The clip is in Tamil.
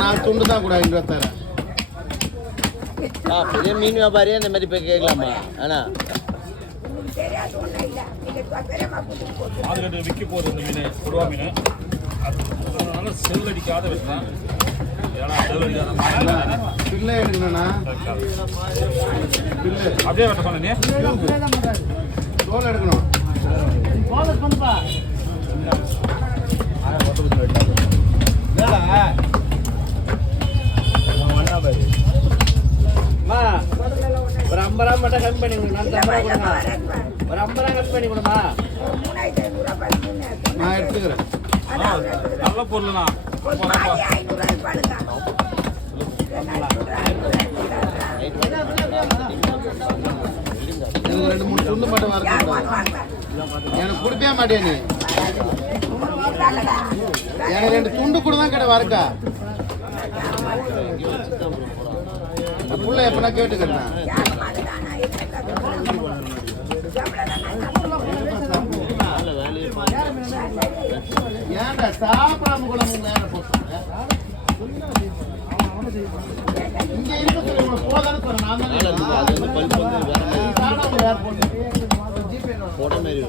நான் துண்டு தான் கூட தரேன். பெரிய மீன் வியாபாரியே இந்த மாதிரி போய் கேட்கலாமா? ஆனா விற்க போகுது இந்த மீன், கொடுவா மீன். அதனால செல் அடிக்காத வெட்டலாம். பிள்ளை எடுக்கணும்னா அப்படியே வெட்ட சொன்னீங்க. தோல் எடுக்கணும். ஒரு 50 ரூபா மட்டும் கம்மி பண்ணி கொடுங்க. ஒரு 50 ரூபா கம்மி பண்ணி கொடுமா. நான் எடுத்துக்கிறேன். நல்ல பொருள்ண்ணா. எனக்கு 2-3 துண்டு மட்டும் வர எனக்கு கொடுக்கவே மாட்டேன். நீ எனக்கு 2 துண்டு கூட தான் கடை வரக்கா. புள்ள எப்பனா கேட்டுக்கிறேன். ஏன்டா சாப்பிடாம கூட நேரம் போட்டு இங்க இருக்க போதான்னு சொல்றேன். நான் தான் போட மாதிரி